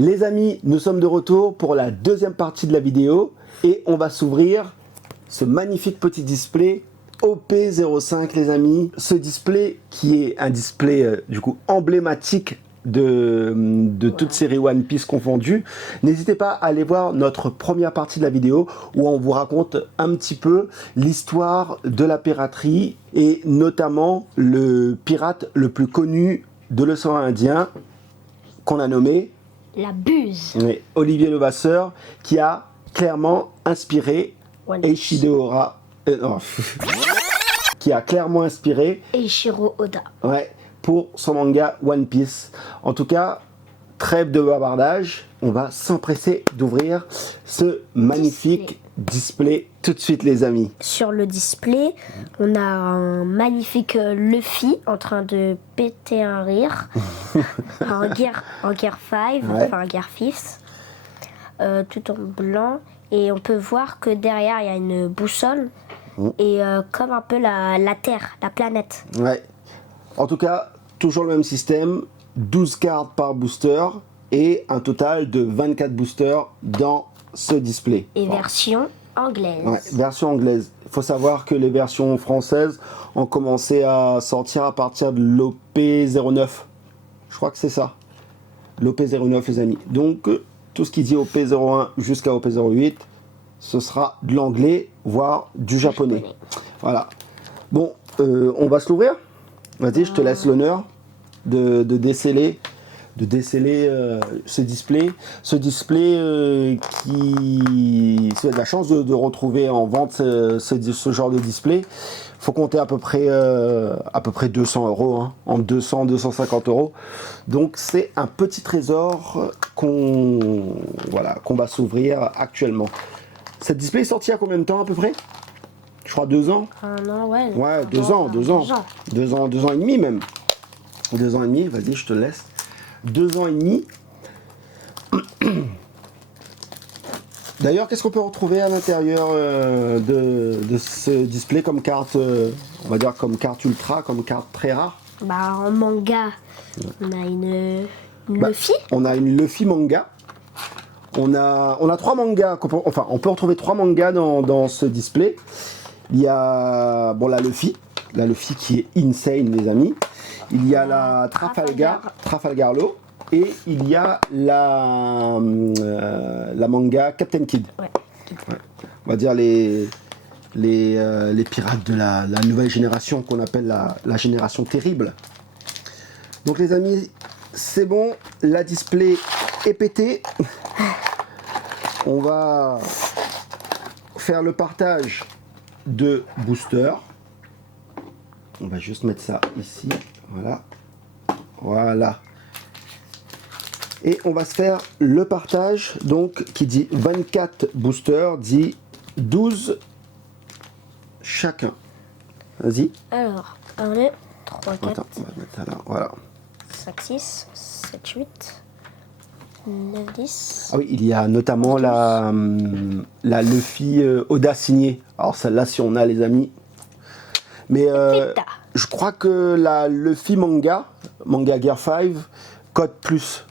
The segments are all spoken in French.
Les amis, nous sommes de retour pour la deuxième partie de la vidéo et on va s'ouvrir ce magnifique petit display OP05 les amis. Ce display qui est un display du coup emblématique de toute série One Piece confondue. N'hésitez pas à aller voir notre première partie de la vidéo où on vous raconte un petit peu l'histoire de la piraterie et notamment le pirate le plus connu de l'océan Indien qu'on a nommé la Buse. Oui, Olivier Levasseur qui a clairement inspiré Eiichiro Oda. Qui a clairement inspiré Eiichiro Oda. Ouais, pour son manga One Piece. En tout cas, trêve de bavardage, on va s'empresser d'ouvrir ce magnifique display tout de suite les amis. Sur le display, on a un magnifique Luffy en train de péter un rire en guerre 5, Ouais. enfin guerre 5, tout en blanc. Et on peut voir que derrière il y a une boussole et comme un peu la Terre, la planète. Ouais. En tout cas, toujours le même système, 12 cartes par booster et un total de 24 boosters dans ce display. Et version anglaise. Ouais, version anglaise. Il faut savoir que les versions françaises ont commencé à sortir à partir de l'OP09. Je crois que c'est ça. L'OP09 les amis. Donc tout ce qui dit OP01 jusqu'à OP08, ce sera de l'anglais, voire du japonais. Voilà. Bon, on va se l'ouvrir. Vas-y, je te laisse l'honneur de déceler ce display. Ce display qui... C'est de la chance de retrouver en vente ce genre de display. Il faut compter à peu près 200 €, hein, entre 200 et 250 €. Donc c'est un petit trésor qu'on va s'ouvrir actuellement. Cette display est sortie il y a combien de temps à peu près? Je crois 2 ans. Non, ouais. Ouais, 2 ans. 2 ans et demi même. 2 ans et demi, vas-y, je te laisse. 2 ans et demi. D'ailleurs, qu'est-ce qu'on peut retrouver à l'intérieur de ce display comme carte, on va dire comme carte ultra, comme carte très rare? Bah, en manga, on a une Luffy. On a une Luffy manga. On a 3 mangas, on peut retrouver 3 mangas dans ce display. Il y a la Luffy qui est insane les amis. Il y a la Trafalgar Law et il y a la manga Captain Kidd. Ouais. On va dire les pirates de la nouvelle génération qu'on appelle la génération terrible. Donc les amis, c'est bon, la display est pétée. On va faire le partage de boosters. On va juste mettre ça ici. Voilà. Et on va se faire le partage. Donc, qui dit 24 boosters, dit 12 chacun. Vas-y. Alors, 1, 2, 3, 4, Attends, on va mettre ça là. Voilà. 5, 6, 7, 8, 9, 10. Ah oui, il y a notamment la Luffy Oda signée. Alors celle-là, si on a les amis. Mais je crois que la Luffy manga Gear 5, code plus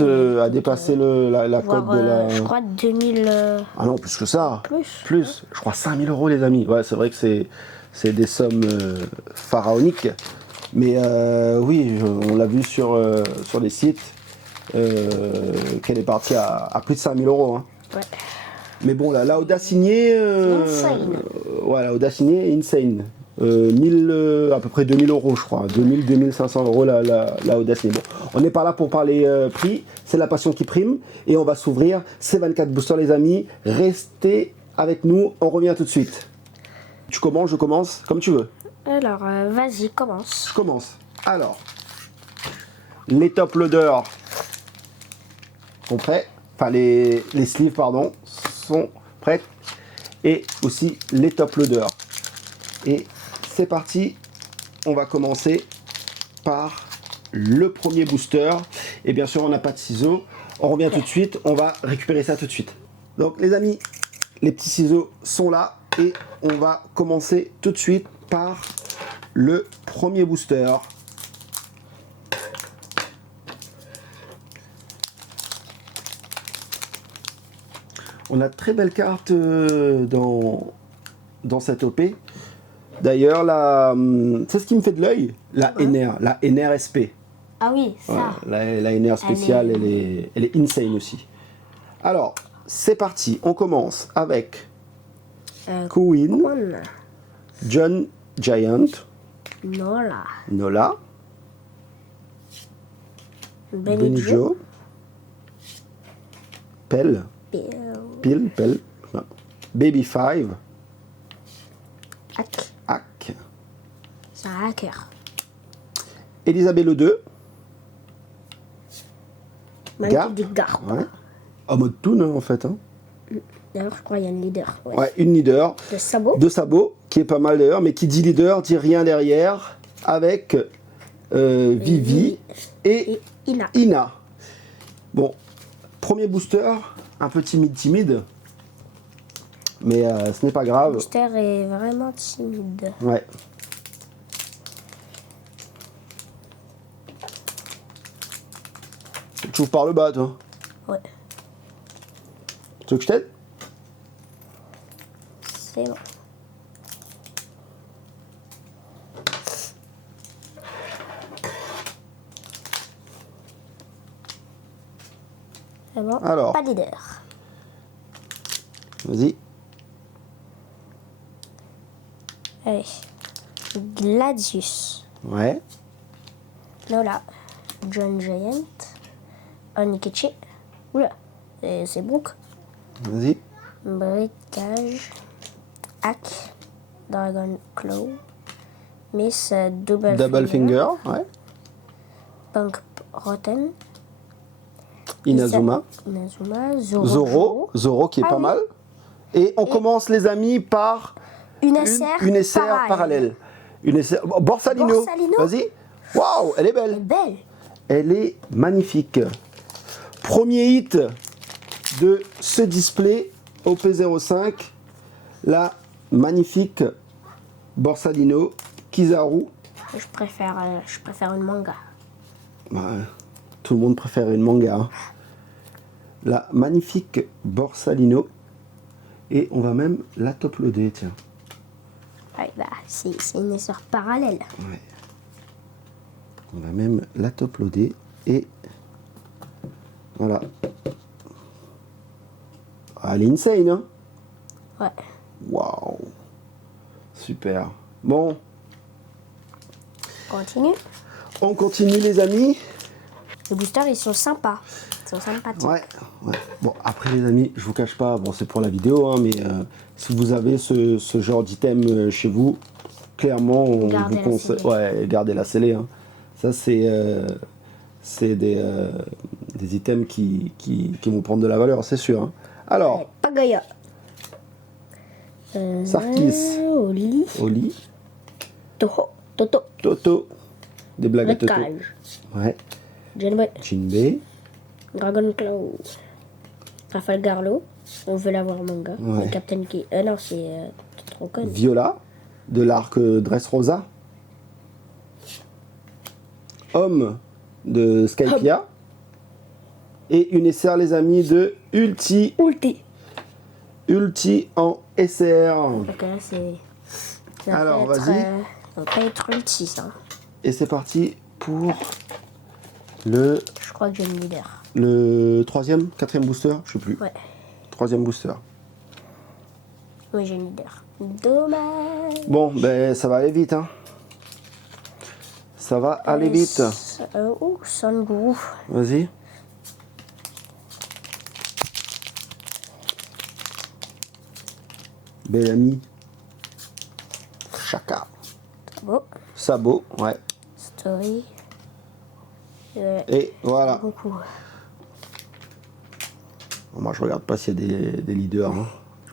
a dépassé la cote de la... Je crois 2000... Ah non, plus que ça. Plus. Je crois 5000 € les amis. Ouais, c'est vrai que c'est des sommes pharaoniques. Mais oui, on l'a vu sur les sites. Qu'elle est partie à plus de 5000 €. Hein. Ouais. Mais bon, la Oda signée... Insane. Ouais, la Oda signée, insane. À peu près 2000 €, je crois. 2500 € la Oda signée. Bon, on n'est pas là pour parler prix. C'est la passion qui prime. Et on va s'ouvrir ces 24 boosters, les amis. Restez avec nous. On revient tout de suite. Tu commences, je commence, comme tu veux. Alors, vas-y, commence. Je commence. Alors, les top loaders sont prêts. Enfin, les sleeves, pardon, sont prêtes. Et aussi les top loaders. Et c'est parti. On va commencer par le premier booster. Et bien sûr, on n'a pas de ciseaux. On revient tout de suite. On va récupérer ça tout de suite. Donc, les amis, les petits ciseaux sont là. Et on va commencer tout de suite par le premier booster. On a de très belles cartes dans cette OP. D'ailleurs, c'est ce qui me fait de l'œil, la NR, la NRSP. Ah oui, ça. Ouais, la NR spéciale, elle est insane aussi. Alors, c'est parti. On commence avec Queen, John Giant, Nola, Benny Joe, Pell, non. Baby Five, Hack, c'est un hacker. Elisabeth le 2, Magnifique du Gare. Ouais. En mode toon en fait. Hein. D'ailleurs, je crois qu'il y a une leader. Ouais, une leader. De sabot, qui est pas mal d'ailleurs, mais qui dit leader, dit rien derrière, avec Vivi et Ina. Bon, premier booster, un peu timide, mais ce n'est pas grave. Le booster est vraiment timide. Ouais. Tu ouvres par le bas, toi? Ouais. Tu veux que je t'aide? C'est bon. C'est bon. Alors. Pas de leader. Vas-y. Allez. Gladius. Ouais. Nola. John Giant. Onikichi. Oula. C'est Brooke. Vas-y. Brickage. Hack. Dragon Claw. Miss Double Finger. Ouais. Punk Rotten. Inazuma. Zoro qui est pas mal. Et on commence les amis par une SR parallèle. Une SR... Borsalino. Vas-y. Waouh, elle est belle. Elle est magnifique. Premier hit de ce display OP05. La magnifique Borsalino Kizaru. Je préfère une manga. Ouais, tout le monde préfère une manga. Hein. La magnifique Borsalino. Et on va même la top-loader, tiens. Ouais, bah, c'est une SR parallèle. Ouais. On va même la top-loader. Et voilà. Ah, elle est insane, hein? Ouais. Waouh. Super. Bon. Continue. On continue, les amis. Les boosters, ils sont sympas. Ils sont sympathiques. Ouais. Bon, après, les amis, je vous cache pas, bon, c'est pour la vidéo, hein, mais si vous avez ce genre d'item chez vous, clairement, on vous conseille. Ouais, gardez la scellée. Hein. Ça, c'est des items qui vont prendre de la valeur, c'est sûr. Hein. Alors. Pagaya. Sarkis. Oli. Toto. Des blagues à Toto. Ouais. Jinbei. Dragon Claw. Raphaël Garlo. On veut l'avoir manga. Ouais. Captain qui. Non, c'est trop con. Viola. De l'arc Dressrosa. Homme de Skypia. Et une SR, les amis, de Ulti en SR. Donc là, c'est. Alors, vas-y. Ça va pas être Ulti, ça. Et c'est parti pour le. Je crois que j'ai une leader. Le troisième, quatrième booster, je sais plus. Ouais. Troisième booster. Oui, j'ai une leader. Dommage. Bon, ben ça va aller vite, hein. Ça va aller vite. Oh, Son Guru. Vas-y. Bellamy. Chaka. Sabot, ouais. Story. Et voilà. Beaucoup. Moi, je regarde pas s'il y a des leaders. Hein.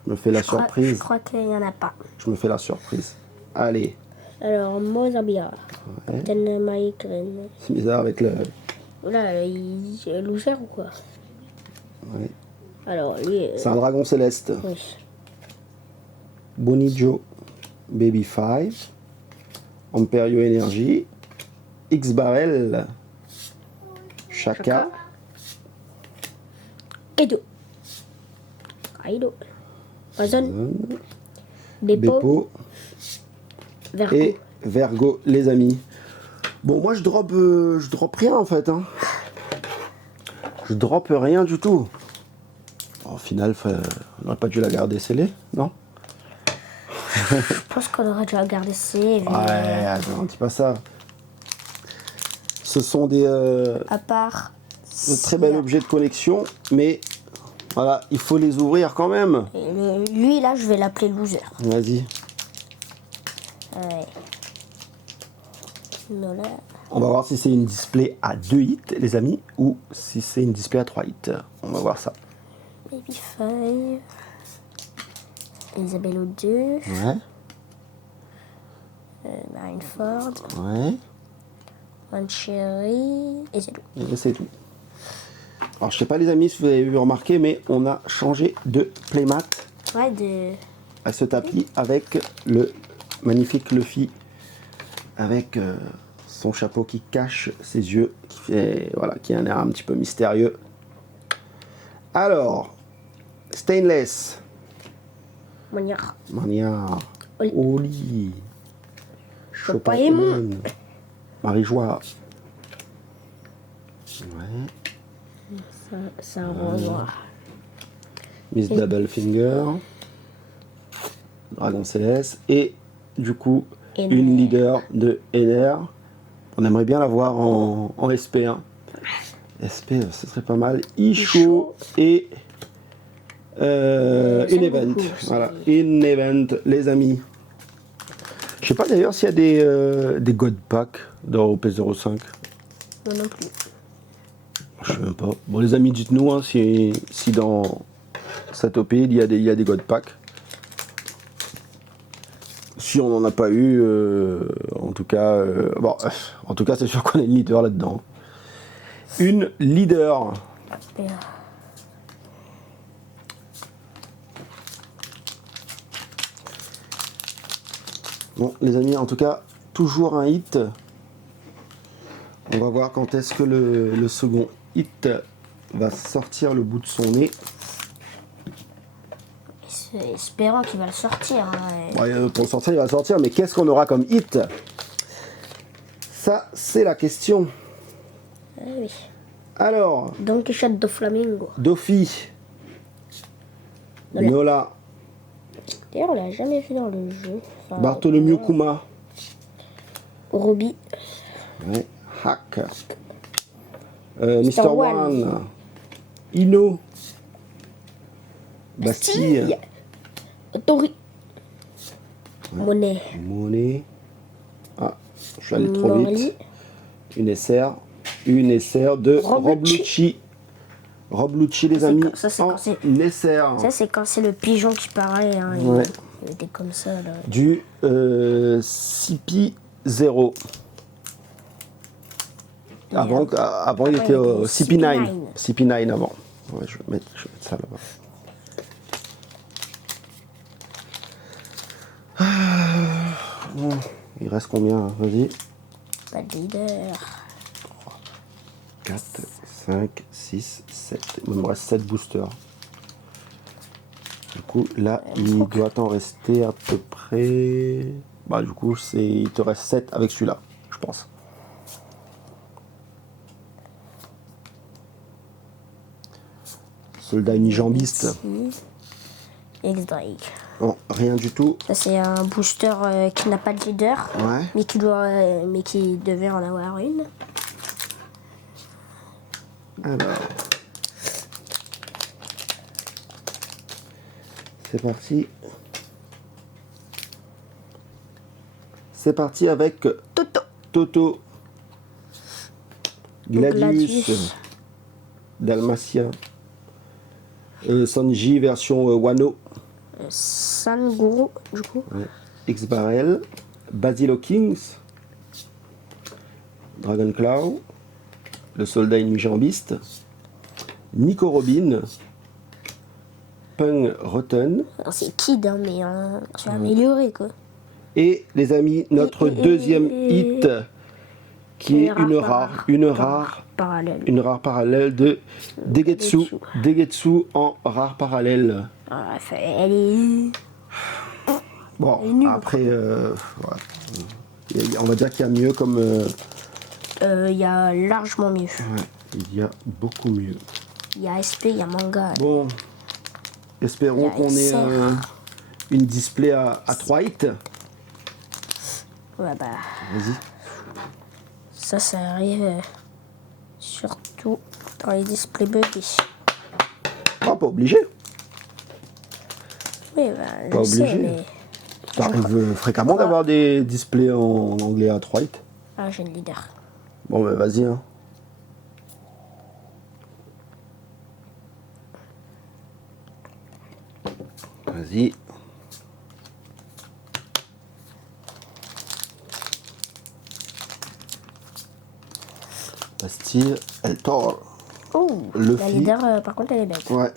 Je me fais la surprise. Je crois qu'il n'y en a pas. Je me fais la surprise. Allez. Alors, Mozambia. Ouais. Tenmaikren. C'est bizarre avec le. Là, il est loser ou quoi? Ouais. Alors, lui. C'est un dragon céleste. Oui. Bonijo. Baby 5. Amperio Energy. X Barrel. Chaka. Edo. Kaido. Ozone. Zone, Beppo. Beppo Vergo. et Vergo, les amis. Bon, moi je drop rien en fait. Hein. Je drop rien du tout. Au final, on n'aurait pas dû la garder scellée, non? Je pense qu'on aurait dû regarder scellée. Ouais, attends, dis pas ça. Ce sont des À part. de très bel objet de collection, mais voilà, il faut les ouvrir quand même. Lui, là, je vais l'appeler loser. Vas-y. Ouais. Voilà. On va voir si c'est une display à 2 hits, les amis, ou si c'est une display à 3 hits. On va voir ça. Baby Five. Isabelle 2. Ouais, Marineford. ouais, One Cherry. Et c'est tout. et c'est tout. Alors, je sais pas, les amis, si vous avez vu remarquer, mais on a changé de playmat Ouais, de. à ce tapis avec le magnifique Luffy, avec son chapeau qui cache ses yeux, qui a un air un petit peu mystérieux. Alors, Stainless, Manière. Maniard, Oli. Oli, Chopaémon. Marie-Joie. Ouais. Ça revoir. Miss Doublefinger, Dragon Céleste, et du coup, Ener. une leader de Ener. On aimerait bien la voir en SP1. SP, ce serait pas mal. Isho et une event. beaucoup, Voilà, une event, les amis. Je sais pas d'ailleurs s'il y a des God Packs dans OP05. Moi non plus. Je sais même pas. Bon, les amis, dites-nous hein, si dans cette OP il y a des God Packs. Si on n'en a pas eu, en tout cas, c'est sûr qu'on est une leader là-dedans. Une leader. Et, Bon, les amis, en tout cas, toujours un hit. On va voir quand est-ce que le second hit va sortir le bout de son nez. espérons qu'il va le sortir. Hein. Ouais, pour le sortir, il va sortir, mais qu'est-ce qu'on aura comme hit? Ça, c'est la question. Ah oui. Alors, Don Quichotte de Flamingo. Dofi, Nola. Nola, D'ailleurs, on l'a jamais vu dans le jeu. Enfin, Bartholomew Kuma, Ruby. ouais, Hack, Mr. One, Ino, Bastille, Tori. Monet. Monet. Ah, je suis allé trop Morley. vite. Une SR de Roblucci. Roblucci, les amis. Ça, c'est en quand c'est- SR. Ça, c'est quand c'est le pigeon qui parlait. Hein, Ouais. il était comme ça. Là. Du CP0. Avant, il était au CP9. CP9 avant. Ouais, je vais mettre ça là-bas. Bon, il reste combien? Hein? Vas-y. Pas de leader. 4, 5, 6, 7. Il me reste 7 boosters. Du coup, là, il doit t'en rester à peu près... Bah, du coup, il te reste 7 avec celui-là, je pense. Soldat unijambiste. X-Drake. Non, rien du tout. Ça, c'est un booster qui n'a pas de leader. Ouais. Mais qui devait en avoir une. Alors... C'est parti. C'est parti avec Toto. Gladius. Dalmatia. Sanji version Wano. Sanguru, du coup. Ouais. X-Barrel. Basilo Kings. Dragon Claw. Le soldat unijambiste. Nico Robin. Pung Rotten. Alors, c'est Kid, hein, mais tu vas améliorer, quoi. Et les amis, notre deuxième hit, qui est une rare parallèle. Une rare parallèle de Degetsu. Degetsu en rare parallèle. Elle est... Bon, Elle est nulle, après, on va dire qu'il y a mieux comme... Il y a largement mieux. Ouais, il y a beaucoup mieux. Il y a SP, il y a manga. Bon, espérons Il y a qu'on ait SR. une display à 3 hits. Ouais, bah, Vas-y. ça arrive surtout dans les displays buggés. Ah, pas obligé. Oui, bah, Pas je sais, obligé. mais... Ça arrive fréquemment d'avoir des displays en anglais à 3 hits. Ah, j'ai le leader. Bon, bah vas-y. Hein. Vas-y. Bastille, El Toro. Oh, Le la fil. leader, par contre, elle est belle. Ouais.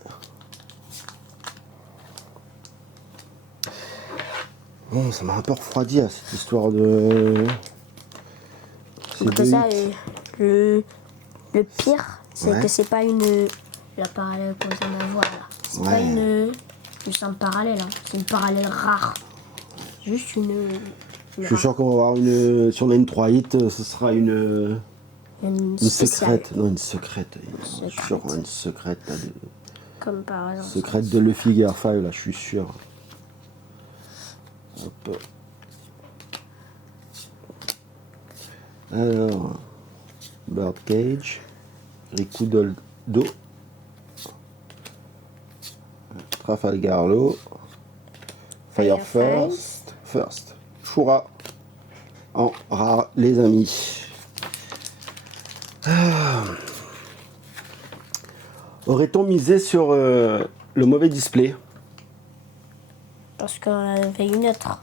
Bon, ça m'a un peu refroidi à cette histoire de. C'est Donc deux ça, hits. le pire, c'est Ouais. que c'est pas une... La parallèle qu'on vient d'avoir, là. C'est pas Ouais. une simple parallèle, hein. C'est une parallèle rare. Juste une Je suis sûr qu'on va avoir une. Si on a une 3 hits, ce sera une spéciale. secrète. Non, une secrète. Je suis Secrète. sûr qu'on a une secrète là. Comme par exemple. Secrète de Luffy Gear 5, là, je suis sûr. Hop. Alors, Birdcage, Riku Do, Trafalgar Law, Fire First, Shura, en rare, les amis. Ah. Aurait-on misé sur le mauvais display? Parce qu'on avait une autre.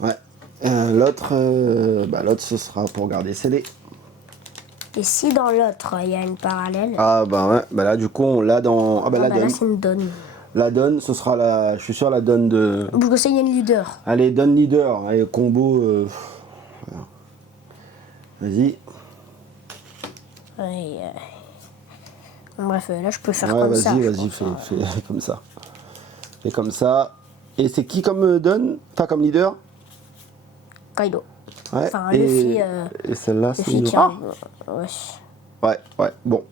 Ouais. L'autre, ce sera pour garder scellé. Et si dans l'autre, il y a une parallèle, Ah bah ouais, bah là du coup on l'a dans. Ah bah la là donne. c'est une donne. La donne, ce sera la. Je suis sûr la donne de. Parce que ça, il y a une leader. Allez, donne leader. Allez, combo. Voilà. Vas-y. Ouais, bon, bref, là je peux faire Ouais, comme ça. je vas-y, pense. fais comme ça. Fais comme ça. Et c'est qui comme donne? Enfin comme leader? Kaido. Ouais. Enfin, et Luffy, et celle-là, c'est Luffy une. qui Ah ouais. ouais, bon.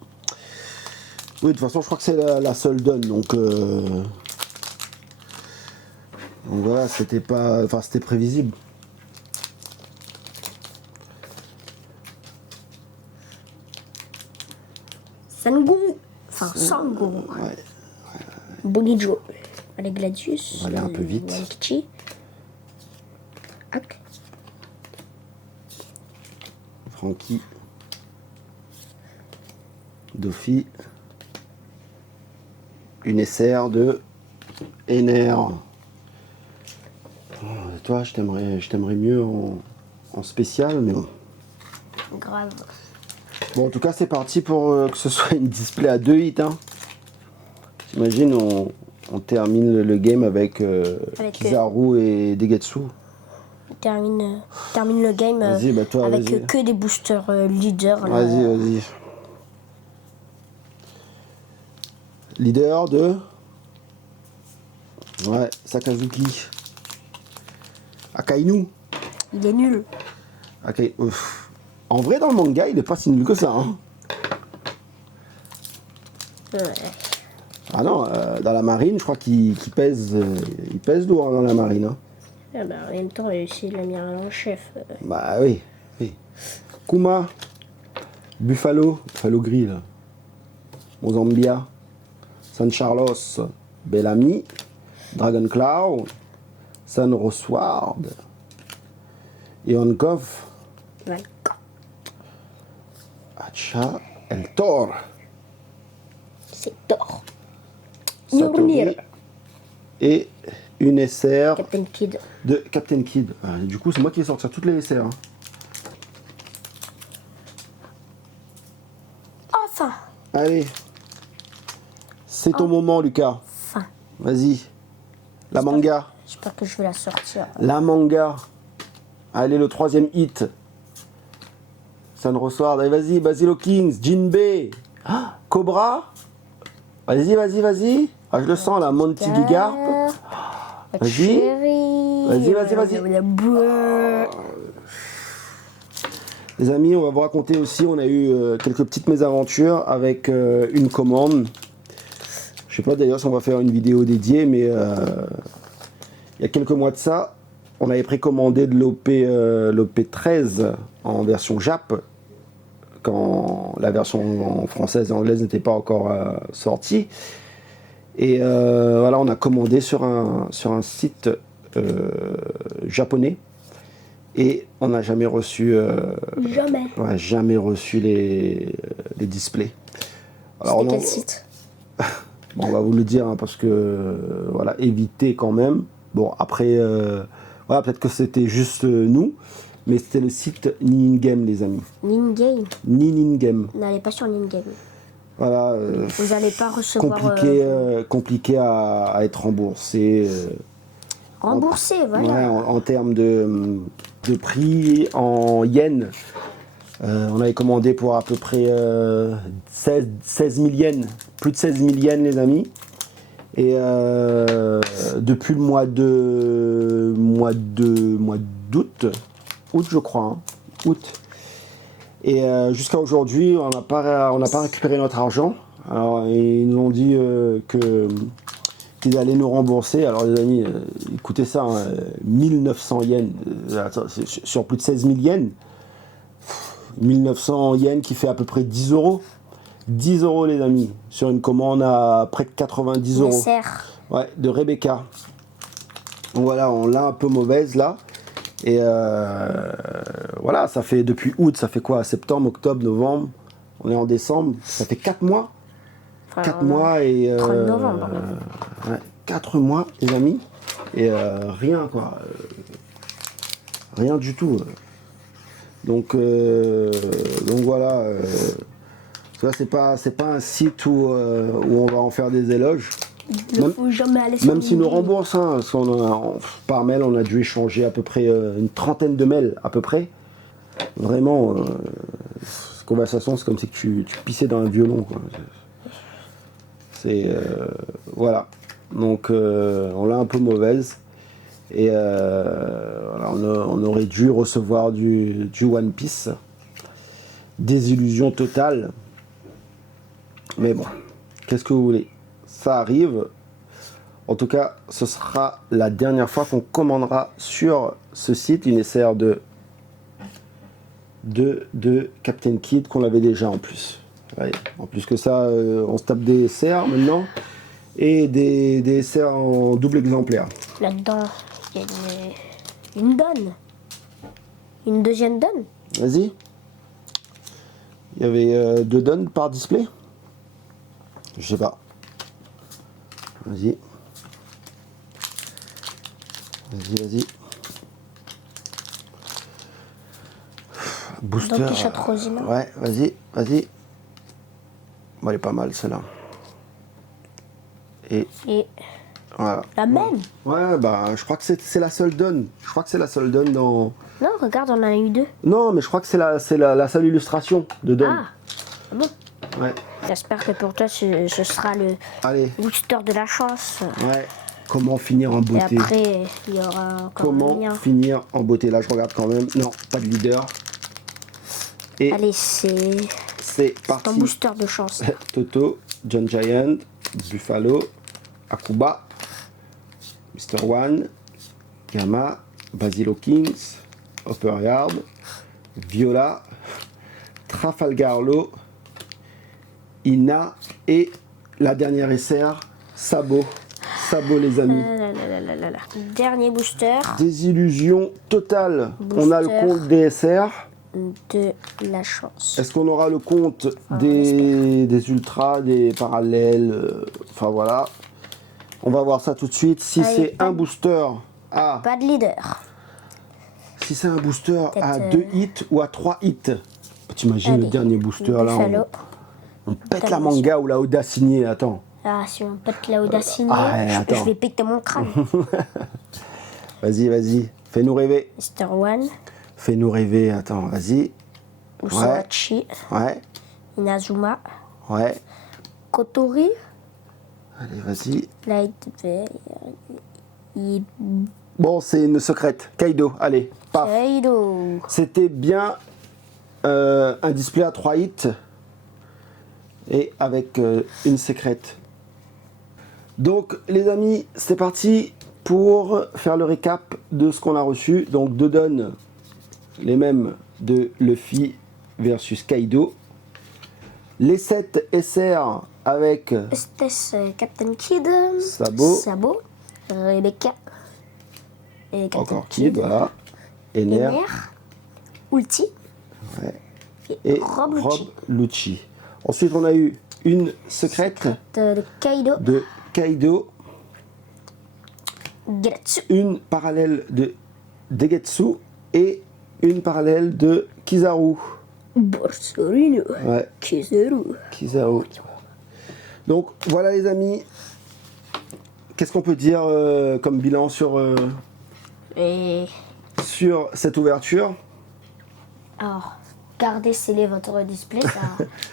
Oui, de toute façon, je crois que c'est la seule donne, donc voilà, c'était pas. Enfin, c'était prévisible. Sanguru. Enfin, Sanguru. Ouais. Bonijo. Allez, Gladius. On va aller un peu vite. Wankichi. Hack. Frankie. Dofi. Une SR de Ener. Toi, je t'aimerais mieux en spécial, mais bon. Grave. Bon, en tout cas, c'est parti pour que ce soit une display à 2 hits. Hein. T'imagines, on termine le game avec, Avec, Kizaru et Degetsu. Termine le game Vas-y, bah toi, avec vas-y. que des boosters leaders. là. Vas-y. Leader de. Ouais, Sakazuki. Akainu. Il est nul. Ouf. En vrai, dans le manga, il est pas si nul que ça. Hein. Ouais. Ah non, dans la marine, je crois qu'il pèse, il pèse lourd hein, dans la marine. Hein. Ah bah, en même temps, c'est l'amiral en chef. Bah oui. Kuma. Buffalo Grill. Mozambia. San Carlos. Bellamy. Dragon Claw. San Rosward. Ionkov. Ouais. Hacha. El Thor. C'est Thor. Satori. Mjolnir. Et une SR Captain Kid. de Captain Kid. Ah, du coup, c'est moi qui vais sortir toutes les SR. Hein. Enfin. Allez. C'est ton moment, Lucas. Enfin. Vas-y. La manga. J'espère que je vais la sortir. La manga. Allez, le 3e hit. San Rosward. Allez, vas-y. Basilo Kings. Jinbei. Ah, Cobra. Vas-y, vas-y, vas-y. Ah, je le sens là, Monty du Garp. Vas-y. Chérie. Vas-y, vas-y, vas-y. Les amis, on va vous raconter aussi, on a eu quelques petites mésaventures avec une commande. Je sais pas d'ailleurs si on va faire une vidéo dédiée, mais il y a quelques mois de ça, on avait précommandé de l'OP 13 en version Jap, quand la version française et anglaise n'était pas encore sortie. Et voilà, on a commandé sur un site japonais. Et on n'a jamais reçu, jamais reçu les displays. C'était quel site? Bon, on va vous le dire hein, parce que voilà, évitez quand même. Bon, après, voilà, peut-être que c'était juste nous, mais c'était le site Ningame, les amis. Ningame. Ningame. N'allez pas sur Ningame. Voilà. Vous n'allez pas recevoir. Compliqué à être remboursé. Remboursé, voilà. Ouais, en termes de prix en yens. On avait commandé pour à peu près 16 000 yens, plus de 16 000 yens les amis. Et depuis le mois d'août, je crois, hein, août. Et jusqu'à aujourd'hui, on n'a pas récupéré notre argent. Alors ils nous ont dit qu'ils allaient nous rembourser. Alors les amis, écoutez ça, hein, 1900 yens, sur plus de 16 000 yens. 1900 yens qui fait à peu près 10 euros. 10 euros les amis, sur une commande à près de 90 euros. Ouais, de Rebecca. Donc voilà, on l'a un peu mauvaise là. Et voilà, ça fait depuis août, ça fait quoi? Septembre, octobre, novembre. On est en décembre, ça fait 4 mois. 4 mois et... 30 novembre. Ouais, 4 mois les amis. Et rien quoi. Rien du tout. Donc voilà. Ça c'est pas un site où on va en faire des éloges. Même s'ils nous remboursent, hein, parce par mail on a dû échanger à peu près une trentaine de mails à peu près. Vraiment, cette conversation c'est comme si tu pissais dans un violon, quoi. C'est voilà. Donc on l'a un peu mauvaise. Et voilà, on aurait dû recevoir du One Piece. Désillusion totale. Mais bon, qu'est-ce que vous voulez? Ça arrive. En tout cas, ce sera la dernière fois qu'on commandera sur ce site une SR de Captain Kid qu'on avait déjà en plus. Ouais. En plus que ça, on se tape des SR maintenant et des SR en double exemplaire. Là-dedans, il y a une donne. Une deuxième donne. Vas-y. Il y avait 2 donnes par display. Je sais pas. Vas-y. Vas-y. Booster. Don Quichotte Rosina. Ouais, vas-y. Bon, elle est pas mal celle-là. Et voilà. La même. Ouais, bah je crois que c'est la seule donne. Je crois que c'est la seule donne dans... Non, regarde, on en a eu 2. Non, mais je crois que c'est la seule illustration de donne. Ah bon. Ouais. J'espère que pour toi, ce sera le booster de la chance. Ouais. Comment finir en beauté? Et après, il y aura encore Comment finir en beauté? Là, je regarde quand même. Non, pas de leader. Et allez, c'est parti. ton booster de chance. Toto, John Giant, Buffalo, Akuba, Mr. One, Gamma, Basil Kings, Upper Yard, Viola, Trafalgarlo, Ina et la dernière SR, Sabo. Sabo les amis. Dernier booster. Désillusion totale. On a le compte des SR. De la chance. Est-ce qu'on aura le compte des ultras, des parallèles, enfin voilà. On va voir ça tout de suite. Si c'est un booster à... Pas de leader. Si c'est un booster à 2 hits ou à 3 hits. T'imagines le dernier booster là, on pète la manga ou la Oda signée, attends. Ah, si on pète la Oda signée, je vais péter mon crâne. Vas-y, fais-nous rêver. Mr. One. Fais-nous rêver, attends, vas-y. Usohachi. Ouais. Inazuma. Ouais. Kotori. Allez, vas-y. Lightberry. Bon, c'est une secrète. Kaido, allez, paf. Kaido. C'était bien un display à 3 hits et avec une secrète. Donc, les amis, c'est parti pour faire le récap de ce qu'on a reçu. Donc, deux donnes, les mêmes de Luffy versus Kaido. Les 7 SR avec Estes Captain Kid. Sabo. Rebecca. Et Captain Encore Kid, voilà. Ener. Ener. Ulti. Ouais. Et Et Rob Lucci. Rob Lucci. Ensuite, on a eu une secrète De Kaido. de Kaido, Geratsu. une parallèle de Degetsu et une parallèle de Kizaru. Borsalino. Ouais, Kizaru. Kizaru. Donc voilà les amis, qu'est-ce qu'on peut dire comme bilan sur Et cette ouverture? alors, garder scellé votre display,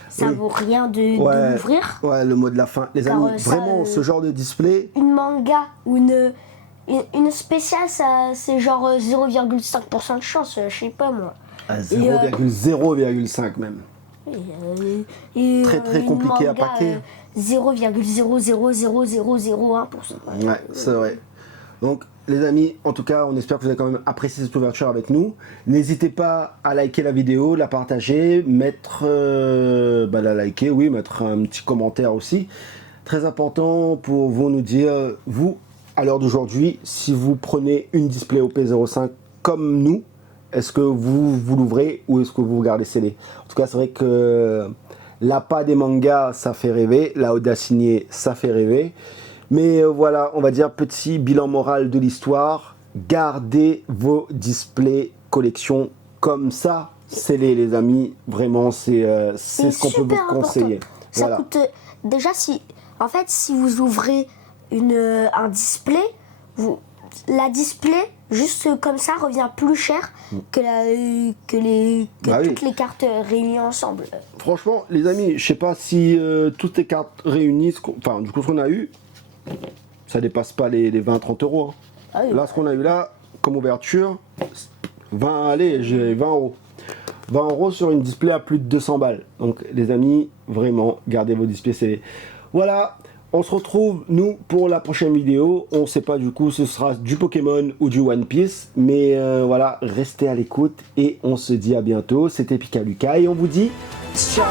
ça Oui. vaut rien de Ouais, l'ouvrir. ouais, le mot de la fin. Les Car, amis, ça, vraiment, ce genre de display, Une manga ou une spéciale, ça c'est genre 0,5% de chance, je sais pas moi. à 0,0,5 même. Et, Très, très une compliqué à manga, paquer. 0,00001%. Ouais, c'est vrai. Donc, les amis, en tout cas, on espère que vous avez quand même apprécié cette ouverture avec nous. N'hésitez pas à liker la vidéo, la partager, mettre, la liker, oui, mettre un petit commentaire aussi. Très important pour vous nous dire, vous, à l'heure d'aujourd'hui, si vous prenez une display OP05 comme nous, est-ce que vous l'ouvrez ou est-ce que vous regardez scellé? En tout cas, c'est vrai que l'appât des mangas, ça fait rêver. La Oda signée, ça fait rêver. Mais voilà, on va dire petit bilan moral de l'histoire. Gardez vos displays collection comme ça, scellés les amis. Vraiment, c'est ce qu'on peut vous conseiller. Ça Voilà. coûte déjà si vous ouvrez un display, la display juste comme ça revient plus cher que Bah oui. toutes les cartes réunies ensemble. Franchement, les amis, je sais pas si toutes les cartes réunies, enfin du coup ce qu'on a eu, ça dépasse pas les 20-30 euros. Hein. Ah oui. Là, ce qu'on a eu là, comme ouverture, 20 euros. 20 euros sur une display à plus de 200 balles. Donc les amis, vraiment, gardez vos displays scellés. Voilà, on se retrouve, nous, pour la prochaine vidéo. On sait pas du coup, ce sera du Pokémon ou du One Piece. Mais voilà, restez à l'écoute et on se dit à bientôt. C'était Pika Lucas et on vous dit ciao.